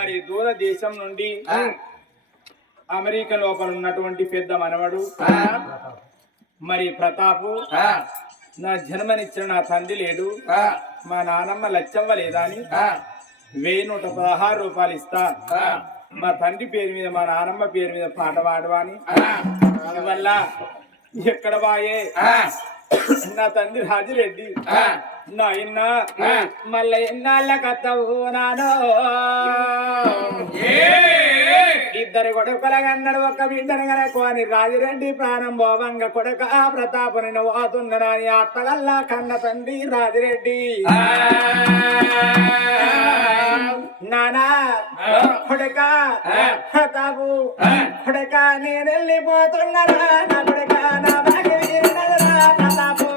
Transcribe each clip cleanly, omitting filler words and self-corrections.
మరి దూర దేశం నుండి అమెరికా లోపల ఉన్నటువంటి పెద్ద మనవడు మరి ప్రతాపు నా జన్మనిచ్చిన నా తండ్రి లేడు, మా నానమ్మ లచ్చవ్వ లేదా అని 1116 రూపాయలు ఇస్తా, మా తండ్రి పేరు మీద మా నానమ్మ పేరు మీద పాట పాడవాని వల్ల ఎక్కడ బాయే నా తండ్రి రాజిరెడ్డి నా ఇన్నా మళ్ళీ ఎన్నాళ్ళ కత్తవు నానో ఇద్దరు కొడుకులగన్నాడు ఒక్క బిడ్డను గనకు అని రాజిరెడ్డి ప్రాణం పోవంగ కొడుక ప్రతాపు నేను పోతున్నాని అత్తగల్లా కన్న తండ్రి రాజిరెడ్డి నానా కొడుక ప్రతాపు కొడుక నేను వెళ్ళిపోతున్నారా నా కొడుక నా బాగి ప్రతాపు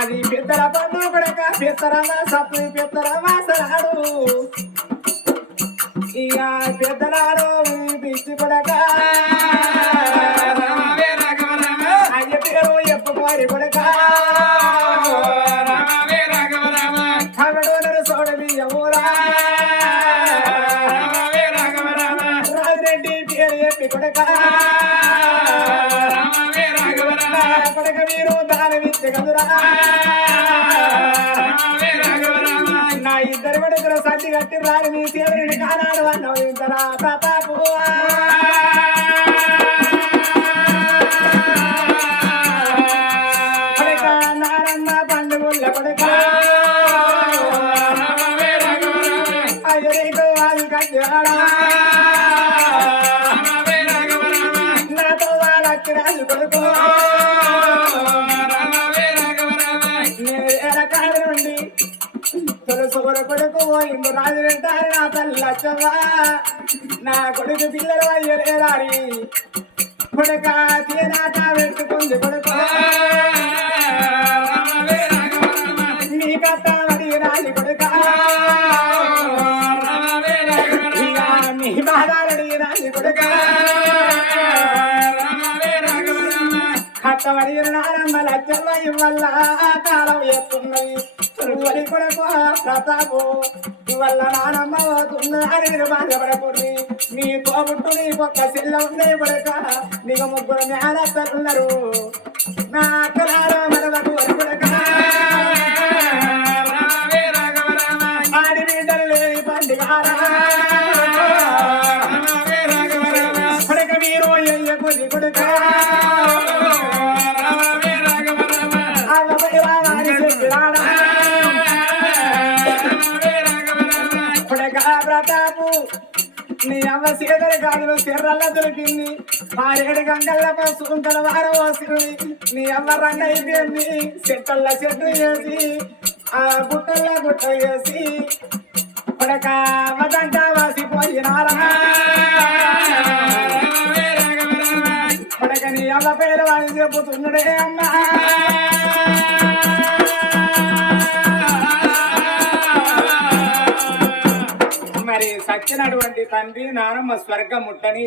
అది పెద్దల పండు కొడక పెద్దరమా సప్పు పెద్దరమా సరాడు ఇక పెద్దనాడు పిచ్చి కొడక అయ్య పేరు ఎప్పుకోరి కొడక కవడోనరు సోడలి ఎవరా రాజిరెడ్డి పేరు చెప్పి కొడక కొడక మీరు దానమిచ్చ కదురా నా ఇద్దరు కొడుకుల సర్ది కట్టి రాని మీ సేవరిని కానాడు అన్నావు ఇంతరా ప్రతాపు కొడక నారమ్మ పండుగల కొడక అయ్యో వాళ్ళు కట్టాడా నాతో వాళ్ళకి రాజు కొడుకు కొడుకు పోయిండు రాజుంటారు నా తల్లచ్చవా నా కొడుకు పిల్లలు అయ్యలేరారి కొడుక తీరాట పెట్టుకుంది కొడుకు నీ కట్టబడి రాజు కొడుక నీ బాధారడి రాజు కొడుక కట్టబడి నారమ్మ లచ్చమ్మ వల్ల కాలం ఎత్తున్నది వరి కొడుకు ప్రతాపు వల్ల నానమ్మ అవుతుంది అని మీరు బాధపడకూడదు నీ తోబుట్టు నీ ఒక్క చెల్ల ఉండే కొడుక నీకు ముగ్గురు మేనత్తలున్నారు నా అక్కలారా మనవకు వరి కొడుక ఆడి బిడ్డలు లేని పండుగారా కొడుక మీరు ఎయ్య కొద్ది కొడుక ప్రతాపు నీ అమ్మ సీదరి గాజులు చెర్రల్ల దొరికింది ఆరేడు గంగల్ల పసుకుంటల వారం వస్తుంది నీ అమ్మ రంగ అయిపోయింది చెట్టల్ల చెట్టు వేసి ఆ గుట్టల్ల గుట్ట వేసి పడక మదంట వాసిపోయినారా పడక నీ అమ్మ పేరు అని చెబుతున్నాడే అమ్మా మరి సచ్చినటువంటి తండ్రి నానమ్మ స్వర్గం ముట్టని